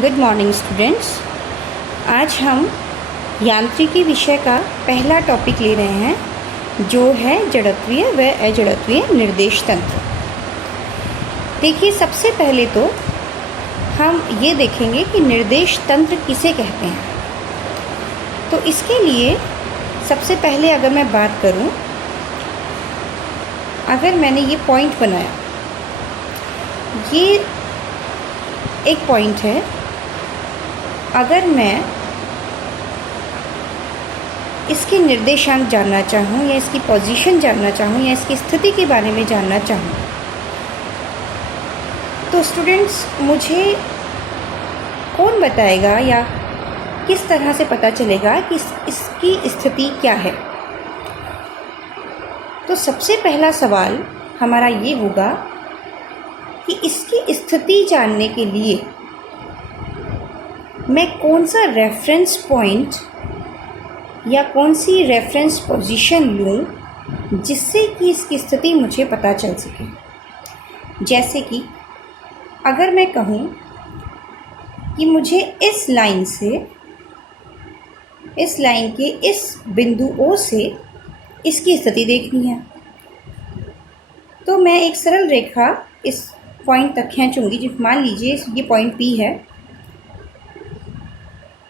Good morning students. आज हम यांत्रिकी विषय का पहला टॉपिक ले रहे हैं जो है जड़त्वीय व अजड़त्वीय निर्देश तंत्र। देखिए, सबसे पहले तो हम ये देखेंगे कि निर्देश तंत्र किसे कहते हैं। तो इसके लिए सबसे पहले अगर मैं बात करूं, अगर मैंने ये पॉइंट बनाया, ये एक पॉइंट है। अगर मैं इसके निर्देशांक जानना चाहूँ या इसकी पोजीशन जानना चाहूँ या इसकी स्थिति के बारे में जानना चाहूँ, तो स्टूडेंट्स मुझे कौन बताएगा या किस तरह से पता चलेगा कि इसकी स्थिति क्या है। तो सबसे पहला सवाल हमारा ये होगा कि इसकी स्थिति जानने के लिए मैं कौन सा रेफरेंस पॉइंट या कौन सी रेफरेंस पोजीशन लूँ जिससे कि इसकी स्थिति मुझे पता चल सके। जैसे कि अगर मैं कहूँ कि मुझे इस लाइन के इस बिंदु O से इसकी स्थिति देखनी है, तो मैं एक सरल रेखा इस पॉइंट तक खींचूंगी। जिस मान लीजिए ये पॉइंट P है,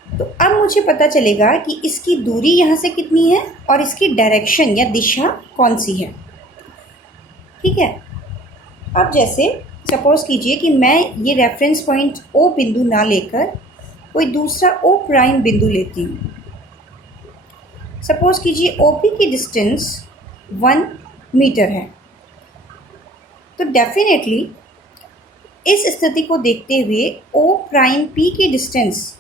तो अब मुझे पता चलेगा कि इसकी दूरी यहाँ से कितनी है और इसकी डायरेक्शन या दिशा कौन सी है। ठीक है। अब जैसे सपोज़ कीजिए कि मैं ये रेफरेंस पॉइंट O बिंदु ना लेकर कोई दूसरा O प्राइम बिंदु लेती हूँ। सपोज़ कीजिए OP की डिस्टेंस 1 मीटर है, तो डेफिनेटली इस स्थिति को देखते हुए O प्राइम P की डिस्टेंस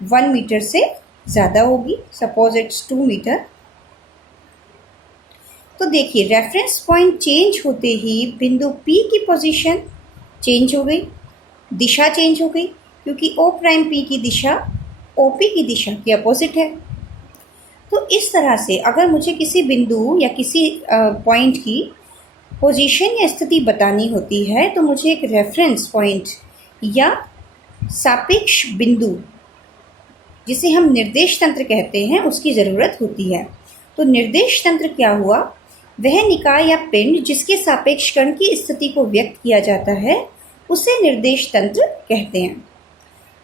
1 मीटर से ज़्यादा होगी। Suppose it's 2 metre. तो देखिए, रेफरेंस पॉइंट चेंज होते ही बिंदु P की पोजीशन चेंज हो गई, दिशा चेंज हो गई, क्योंकि O प्राइम P की दिशा OP की दिशा के अपोजिट है। तो इस तरह से अगर मुझे किसी बिंदु या किसी पॉइंट की पोजीशन या स्थिति बतानी होती है, तो मुझे एक रेफरेंस पॉइंट या सापेक्ष बिंदु, जिसे हम निर्देश तंत्र कहते हैं, उसकी ज़रूरत होती है। तो निर्देश तंत्र क्या हुआ? वह निकाय या पिंड जिसके सापेक्ष कण की स्थिति को व्यक्त किया जाता है, उसे निर्देश तंत्र कहते हैं।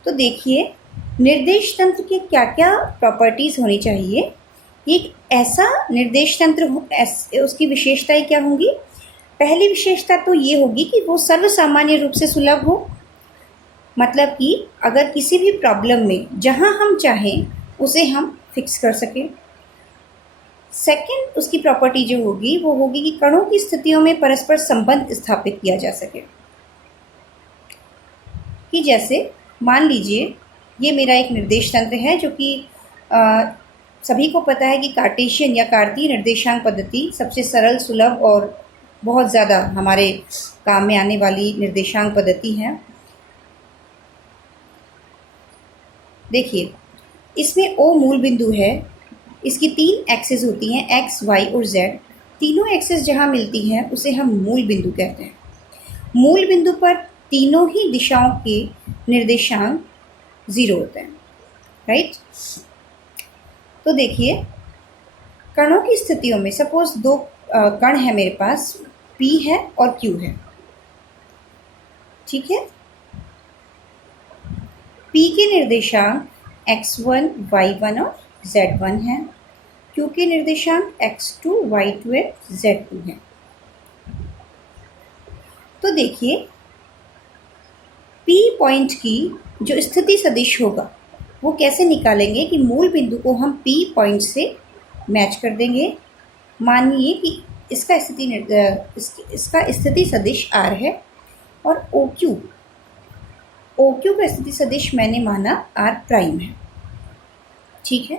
तो देखिए, निर्देश तंत्र के क्या क्या प्रॉपर्टीज़ होनी चाहिए। एक ऐसा निर्देश तंत्र उसकी विशेषताएं क्या होंगी? पहली विशेषता तो ये होगी कि वो सर्वसामान्य रूप से सुलभ हो, मतलब कि अगर किसी भी प्रॉब्लम में जहां हम चाहें उसे हम फिक्स कर सकें। सेकंड, उसकी प्रॉपर्टी जो होगी वो होगी कि कणों की स्थितियों में परस्पर संबंध स्थापित किया जा सके। कि जैसे मान लीजिए ये मेरा एक निर्देश तंत्र है, जो कि सभी को पता है कि कार्टेशियन या कार्तीय निर्देशांक पद्धति सबसे सरल, सुलभ और बहुत ज़्यादा हमारे काम में आने वाली निर्देशांक पद्धति है। देखिए, इसमें O मूल बिंदु है। इसकी 3 एक्सिस होती हैं, X, Y और Z। तीनों एक्सिस जहाँ मिलती हैं उसे हम मूल बिंदु कहते हैं। मूल बिंदु पर तीनों ही दिशाओं के निर्देशांक 0 होते हैं, राइट। तो देखिए, कणों की स्थितियों में सपोज 2 कण है मेरे पास, P है और Q है। ठीक है। P के निर्देशांक x1, y1 और z1 है। Q के निर्देशांक x2, y2 और z2 है। तो देखिए, P पॉइंट की जो स्थिति सदिश होगा वो कैसे निकालेंगे कि मूल बिंदु को हम P पॉइंट से मैच कर देंगे। मानिए कि इसका स्थिति सदिश R है और OQ का स्थिति सदिश मैंने माना R प्राइम है। ठीक है।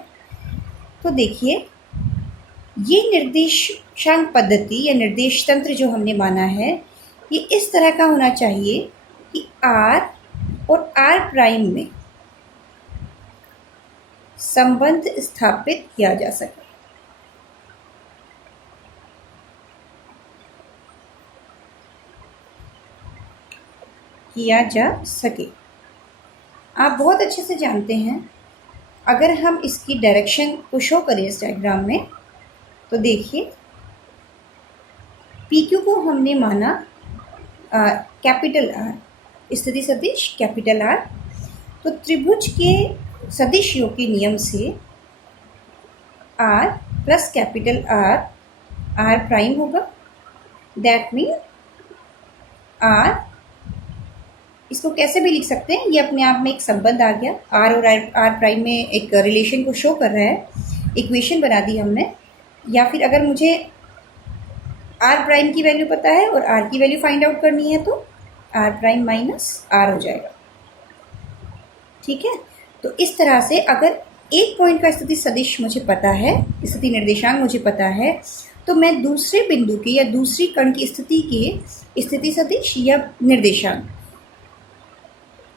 तो देखिए, ये निर्देशांक पद्धति या निर्देश तंत्र जो हमने माना है, ये इस तरह का होना चाहिए कि R और R प्राइम में संबंध स्थापित किया जा सके। किया जा सके। आप बहुत अच्छे से जानते हैं, अगर हम इसकी डायरेक्शन को शो करें इस डायग्राम में, तो देखिए पी क्यू को हमने माना कैपिटल आर, स्थिति सदिश कैपिटल आर। तो त्रिभुज के सदिशियों के नियम से R plus capital R R prime होगा। दैट मीन आर, इसको कैसे भी लिख सकते हैं, ये अपने आप में एक संबंध आ गया, आर और आर प्राइम में एक रिलेशन को शो कर रहा है, इक्वेशन बना दी हमने। या फिर अगर मुझे आर प्राइम की वैल्यू पता है और आर की वैल्यू फाइंड आउट करनी है, तो आर प्राइम माइनस आर हो जाएगा। ठीक है, तो इस तरह से अगर एक पॉइंट का स्थिति सदिश मुझे पता है, स्थिति निर्देशांक मुझे पता है, तो मैं दूसरे बिंदु के या दूसरी कण की स्थिति के स्थिति सदिश या निर्देशांक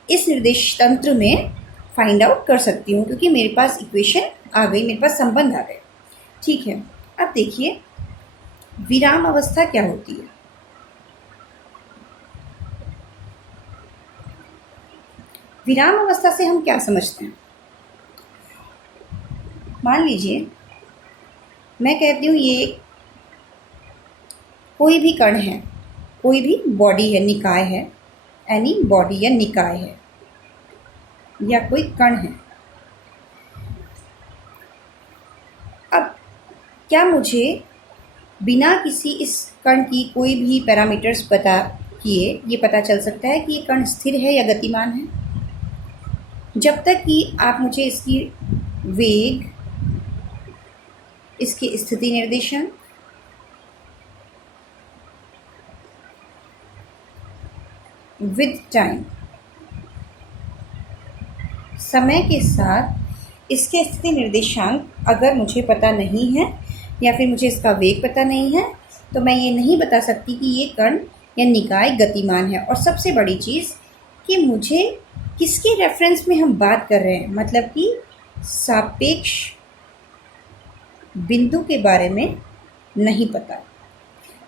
इस निर्देश तंत्र में फाइंड आउट कर सकती हूँ, क्योंकि मेरे पास इक्वेशन आ गई, मेरे पास संबंध आ गए। ठीक है, अब देखिए विराम अवस्था क्या होती है। विराम अवस्था से हम क्या समझते हैं? मान लीजिए मैं कहती हूँ ये कोई भी कण है, कोई भी बॉडी है, निकाय है, एनी बॉडी या निकाय है या कोई कण है। अब क्या मुझे बिना किसी इस कण की कोई भी पैरामीटर्स पता किए ये पता चल सकता है कि ये कण स्थिर है या गतिमान है? जब तक कि आप मुझे इसकी वेग, इसकी स्थिति निर्देशन, विद टाइम, समय के साथ इसके स्थिति निर्देशांक अगर मुझे पता नहीं है या फिर मुझे इसका वेग पता नहीं है, तो मैं ये नहीं बता सकती कि ये कण या निकाय गतिमान है। और सबसे बड़ी चीज़ कि मुझे किसके रेफरेंस में हम बात कर रहे हैं, मतलब कि सापेक्ष बिंदु के बारे में नहीं पता,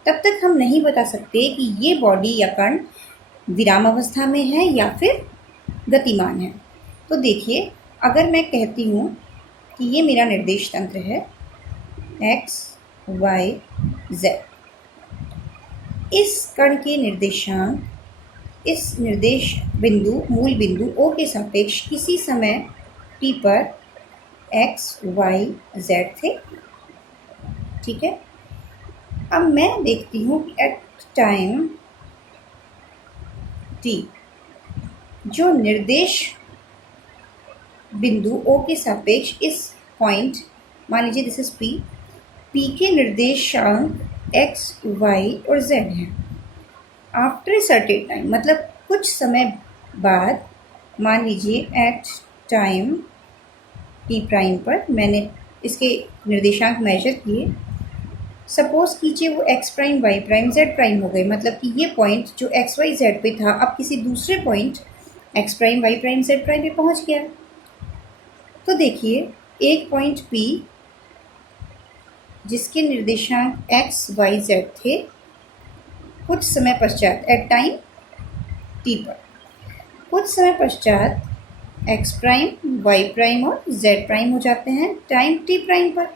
तब तक हम नहीं बता सकते कि ये बॉडी या कण विराम अवस्था में है या फिर गतिमान है। तो देखिए, अगर मैं कहती हूँ कि ये मेरा निर्देश तंत्र है x, y, z, इस कण के निर्देशांक इस निर्देश बिंदु, मूल बिंदु O के सापेक्ष किसी समय t पर x, y, z थे। ठीक है, अब मैं देखती हूँ कि एट टाइम t जो निर्देश बिंदु O के सापेक्ष इस पॉइंट, मान लीजिए दिस इज P के निर्देशांक x, y और z हैं। आफ्टर ए सर्टेन टाइम, मतलब कुछ समय बाद, मान लीजिए एट टाइम t प्राइम पर मैंने इसके निर्देशांक मेजर किए। सपोज कीजिए वो x prime, y prime, z prime हो गए, मतलब कि ये पॉइंट जो x, y, z पे था अब किसी दूसरे point x prime, y prime, z prime पे पहुंच गया। तो देखिए एक पॉइंट P जिसके निर्देशांक x, y, z थे, कुछ समय पश्चात एट टाइम t पर, कुछ समय पश्चात x प्राइम, y प्राइम और z प्राइम हो जाते हैं टाइम t प्राइम पर।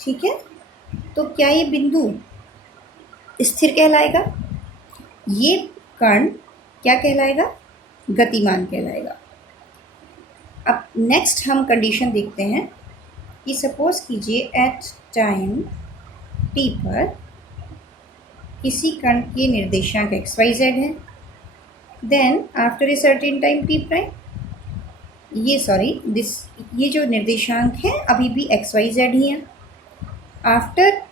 ठीक है, तो क्या ये बिंदु स्थिर कहलाएगा? ये कण क्या कहलाएगा? गतिमान कहलाएगा। अब नेक्स्ट हम कंडीशन देखते हैं कि सपोज कीजिए एट टाइम t पर किसी कण के निर्देशांक x, y, z है। Then after a certain time t prime, ये जो निर्देशांक हैं अभी भी x, y, z ही हैं। After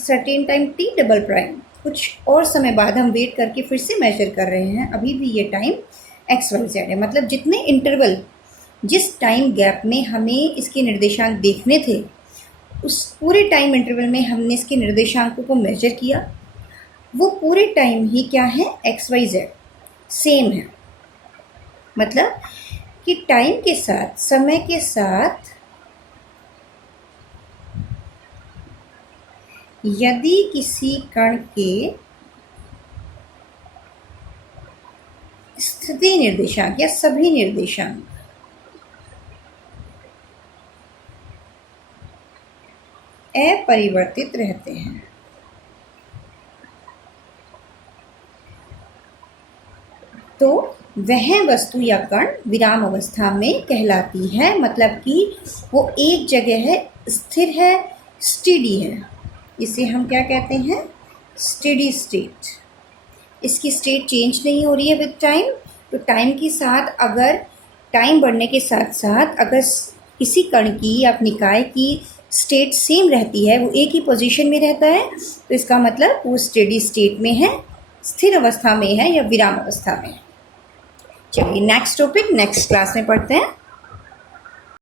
certain time t double prime, कुछ और समय बाद हम वेट करके फिर से मेजर कर रहे हैं, अभी भी ये टाइम x, y, z है। मतलब जितने इंटरवल, जिस टाइम गैप में हमें इसके निर्देशांक देखने थे, उस पूरे टाइम इंटरवल में हमने इसके निर्देशांकों को मेजर किया, वो पूरे टाइम ही क्या है? x, y, z सेम है। मतलब कि टाइम के साथ, समय के साथ यदि किसी कण के स्थिति निर्देशांक या सभी निर्देशांक अपरिवर्तित रहते हैं। तो वह वस्तु या कण विराम अवस्था में कहलाती है, मतलब कि वो एक जगह है, स्थिर है, स्टेडी है। इसे हम क्या कहते हैं? Steady state. इसकी स्टेट चेंज नहीं हो रही है विद टाइम। तो टाइम के साथ, अगर टाइम बढ़ने के साथ साथ अगर किसी कण की या निकाय की स्टेट सेम रहती है, वो एक ही पोजीशन में रहता है, तो इसका मतलब वो स्टेडी स्टेट में है, स्थिर अवस्था में है या विराम अवस्था में है। चलिए नेक्स्ट टॉपिक नेक्स्ट क्लास में पढ़ते हैं।